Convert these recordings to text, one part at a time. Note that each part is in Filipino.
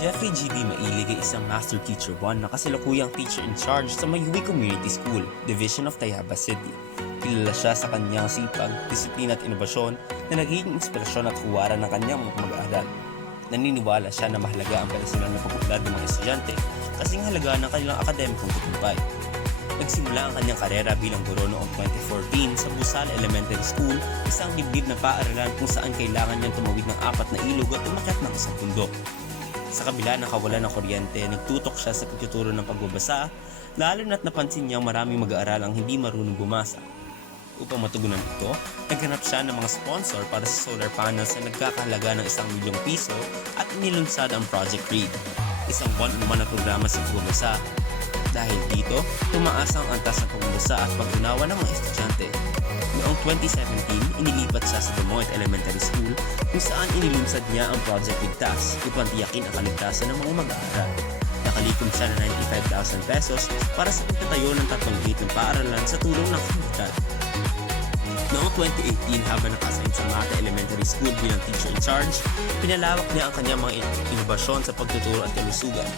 Jeffrey G.B. Mailig ay isang Master Teacher 1 na kasalukuyang teacher in charge sa Mayuwi Community School, Division of Tayabas City. Kilala siya sa kanyang sipag, disiplina at inobasyon na nagiging inspirasyon at huwaran ng kanyang mga mag-aaral. Naniniwala siya na mahalaga ang personal na pag-uklad ng mga estudyante kasing halaga ng kanilang akademikong tagumpay. Nagsimula ang kanyang karera bilang guro noong 2014 sa Busal Elementary School, isang liblib na paaralan kung saan kailangan niyang tumawid ng 4 na ilog at umakyat ng isang bundok. Sa kabila ng kawalan ng kuryente, nagtutok siya sa pagtuturo ng pagbabasa, lalo na't napansin niyang maraming mag-aaral ang hindi marunong bumasa. Upang matugunan ito, naghanap siya ng mga sponsor para sa solar panels na nagkakahalaga ng 1,000,000 piso at inilunsad ang Project Read, isang one-on-one na programa sa pagbabasa. Dahil dito, tumaas ang antas ng pagbabasa at pag-unawa ng mga estudyante. Noong 2017, inilipat siya sa Des Moines Elementary School kung saan inilunsad niya ang Project Ligtas upang tiyakin ang kaligtasan ng mga mag-aaral. Nakalikom siya ng 95,000 pesos para sa pagtatayo ng 3 gate ng paaralan sa tulong ng komunidad. Noong 2018, habang naka-assign sa Mata Elementary School bilang teacher in charge, pinalawak niya ang kanyang mga inobasyon sa pagtuturo at kalusugan.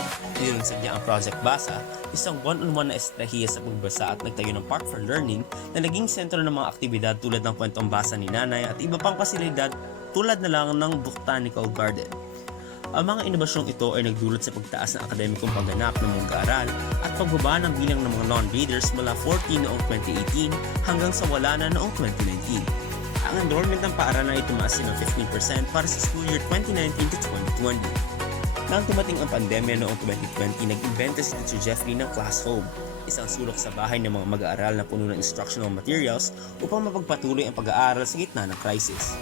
Inilunsad niya ang Project Basa, isang one-on-one na estratehiya sa pagbasa at nagtayo ng Park for Learning na naging sentro ng mga aktibidad tulad ng kwentong basa ni nanay at iba pang pasilidad tulad na lang ng Botanical Garden. Ang mga inobasyong ito ay nagdulot sa pagtaas ng akademikong pagganap ng mga aaral at pagbaba ng bilang ng mga non-readers mula 14 noong 2018 hanggang sa wala na noong 2019. Ang enrollment ng paaralan ay tumaas ng 15% para sa school year 2019 to 2020. Nang tumating ang pandemya noong 2020, nag-invento si Teacher Jeffrey ng Class Home, isang sulok sa bahay ng mga mag-aaral na puno ng instructional materials upang mapagpatuloy ang pag-aaral sa gitna ng crisis.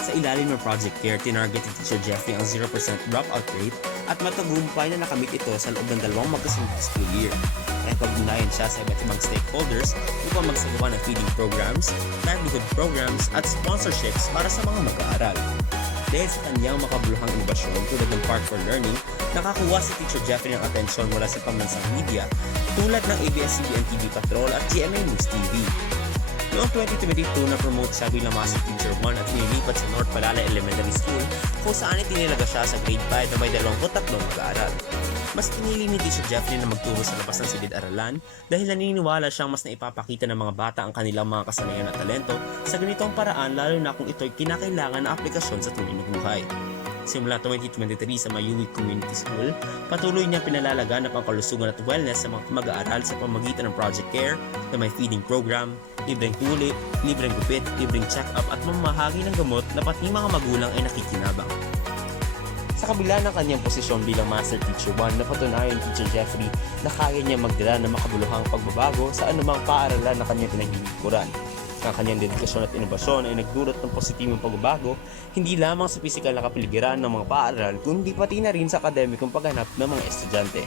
Sa ilalim ng Project Care, tinarget ni Teacher Jeffrey ang 0% dropout rate at matagumpay na nakamit ito sa loob ng 2 magkasunod school year. Nakipag-ugnayan siya sa iba't ibang stakeholders upang magsagawa ng feeding programs, livelihood programs at sponsorships para sa mga mag-aaral. Dahil sa kanyang makabuluhang inobasyon tulad ng Park for Learning, nakakuha si Teacher Jeffrey ng atensyon mula sa pambansang media tulad ng ABS-CBN TV Patrol at GMA News TV. Noong 2022, na-promote siya bilang Master Teacher 1 at inilipat sa North Palala Elementary School kung saan itinilaga siya sa grade 5 na may 23 mag-aaral. Mas pinili ni Teacher Jeffrey na magturo sa labas ng silid-aralan dahil naniniwala siyang mas naipapakita ng mga bata ang kanilang mga kasanayan at talento sa ganitong paraan lalo na kung ito'y kinakailangan na aplikasyon sa tunay na buhay. Simula 2023 sa Mayuwi Community School, patuloy niya pinalalaganap ang kalusugan at wellness sa mga mag-aaral sa pamamagitan ng Project Care na may feeding program, libreng tuli, libreng gupit, libreng check-up at mamahagi ng gamot na pati mga magulang ay nakikinabang. Sa kabila ng kanyang posisyon bilang Master Teacher 1, napatunayan ni Teacher Jeffrey na kaya niya magdala ng makabuluhang pagbabago sa anumang paaralan na kanyang pinaglilingkuran. Ang kanyang dedikasyon at inobasyon ay nagdulot ng positibong pagbabago hindi lamang sa pisikal na kapaligiran ng mga paaralan kundi pati na rin sa akademikong paghanap ng mga estudyante.